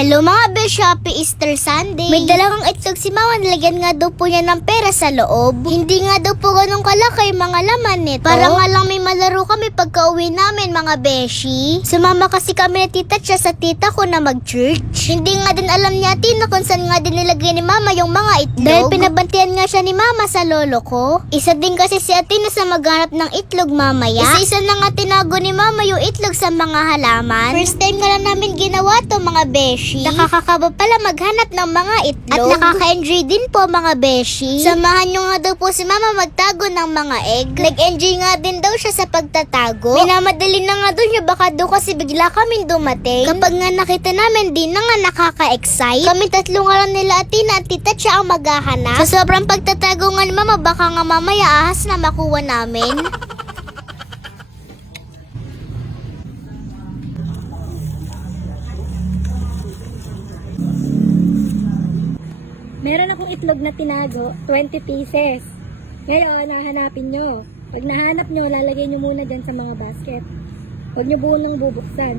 Hello mga be, Shopee Easter Sunday. May dalawang itlog si Mama, nilagyan nga daw po niya ng pera sa loob. Hindi nga daw po ganun kalaki mga laman nito. Para nga lang may malaro kami pagka uwi namin mga beshi. Sumama kasi kami na tita siya sa tita ko na mag-church. Hindi nga din alam niya Tina kung saan nga din nilagay ni Mama yung mga itlog. Dahil pinabantiyan nga siya ni Mama sa lolo ko. Isa din kasi si Atina sa maghanap ng itlog mamaya. Isa-isa na nga tinago ni Mama yung itlog sa mga halaman. First time nga lang namin ginawa to mga beshi. Nakakakaba pala maghanap ng mga itlog. At nakaka-enjoy din po mga beshi. Samahan nyo nga daw po si Mama magtago ng mga egg. Nag-enjoy nga din daw siya sa pagtatago. Minamadali na nga daw niya baka daw kasi bigla kaming dumating. Kapag nga nakita namin, di na nga nakaka-excite. Kami tatlo nga lang nila Atina at tita siya ang maghahanap. Sa sobrang pagtatago nga ni Mama, baka nga mamaya ahas na makuha namin. Meron akong itlog na tinago, 20 pieces. Ngayon, nahanapin nyo. Pag nahanap nyo, lalagay nyo muna dyan sa mga basket. Huwag nyo buo nang bubuksan.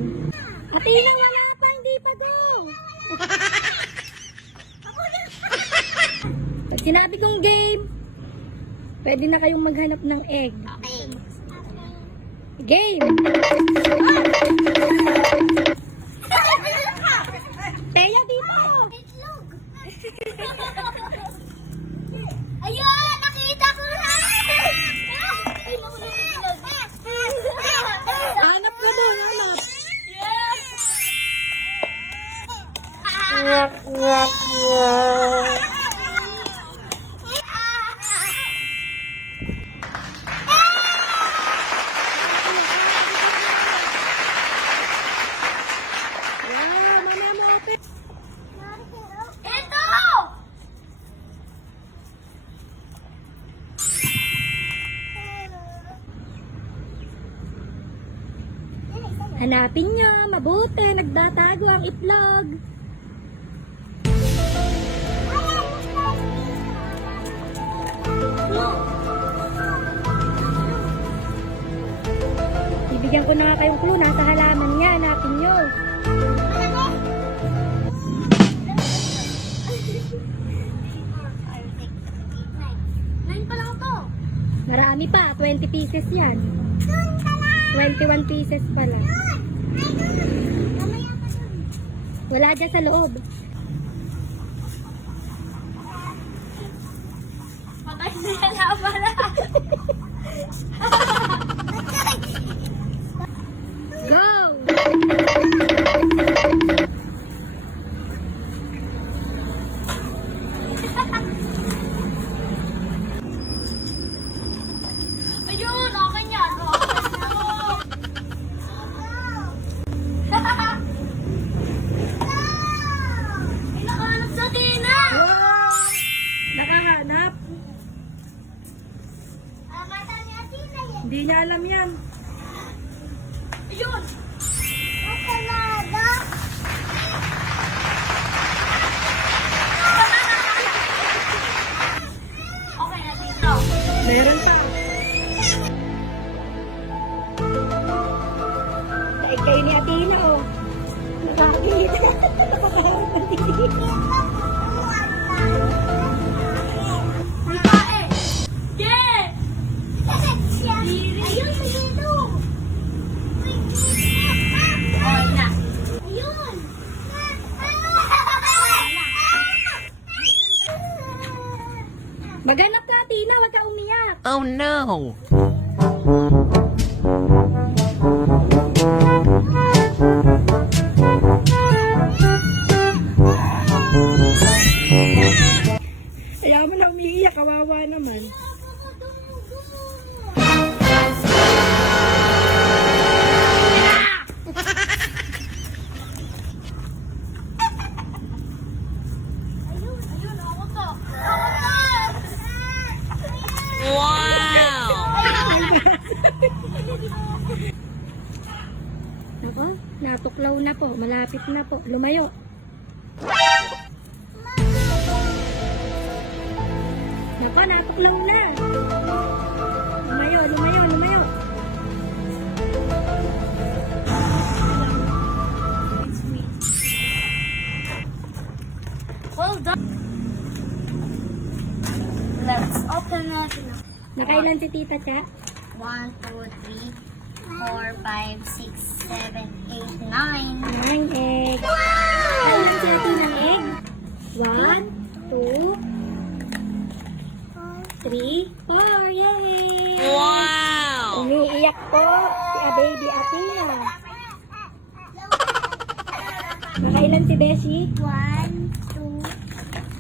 Atina, wala pa, hindi pa daw. Pag sinabi kong game, pwede na kayong maghanap ng egg. Okay. Game! Hanapin nyo, mabuti, nagdatago ang itlog. Bibigyan ko na nga kayong clue, nasa halaman niya, hanapin nyo. Marami pa, 20 pieces yan. 21 pieces pala. Wala dyan sa loob. Na pala. Hindi niya alam yan. Maganap ka, Atina. Huwag ka umiyak. Oh no! Tumaklaw na po. Malapit na po. Lumayo. Nako, natuklaw na. Lumayo, lumayo, lumayo. Hold on. Let's open it. Nakailan si Tita Cha? One, two, three. 4, 5, 6, 7, 8, 9. Nine egg. Nakailan si Ate ng egg? One, two, three, four. Yay! Wow! Umiiyak po si a baby Athena. Nakailan si Beshi? 1, 2,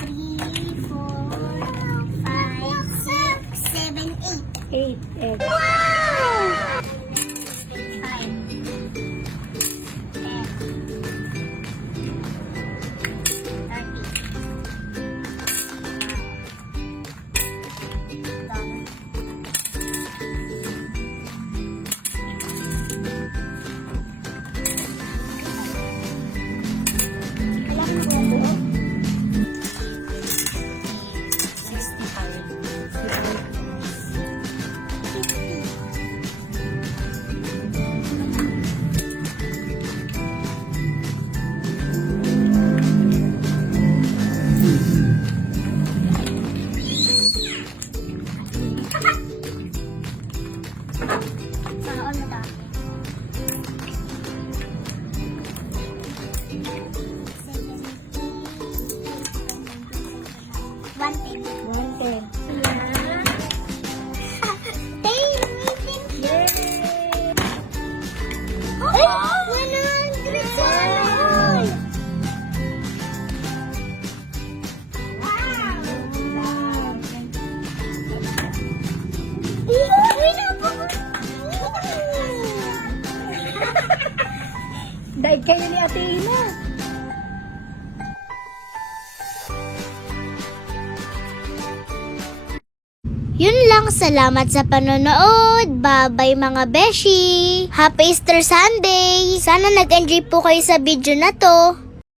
3, 4, 5, 6, 7, 8. Eight egg. Wow! Kayo ni Athena. Yun lang, salamat sa panonood. Bye-bye mga beshi. Happy Easter Sunday. Sana nag-enjoy po kayo sa video na to.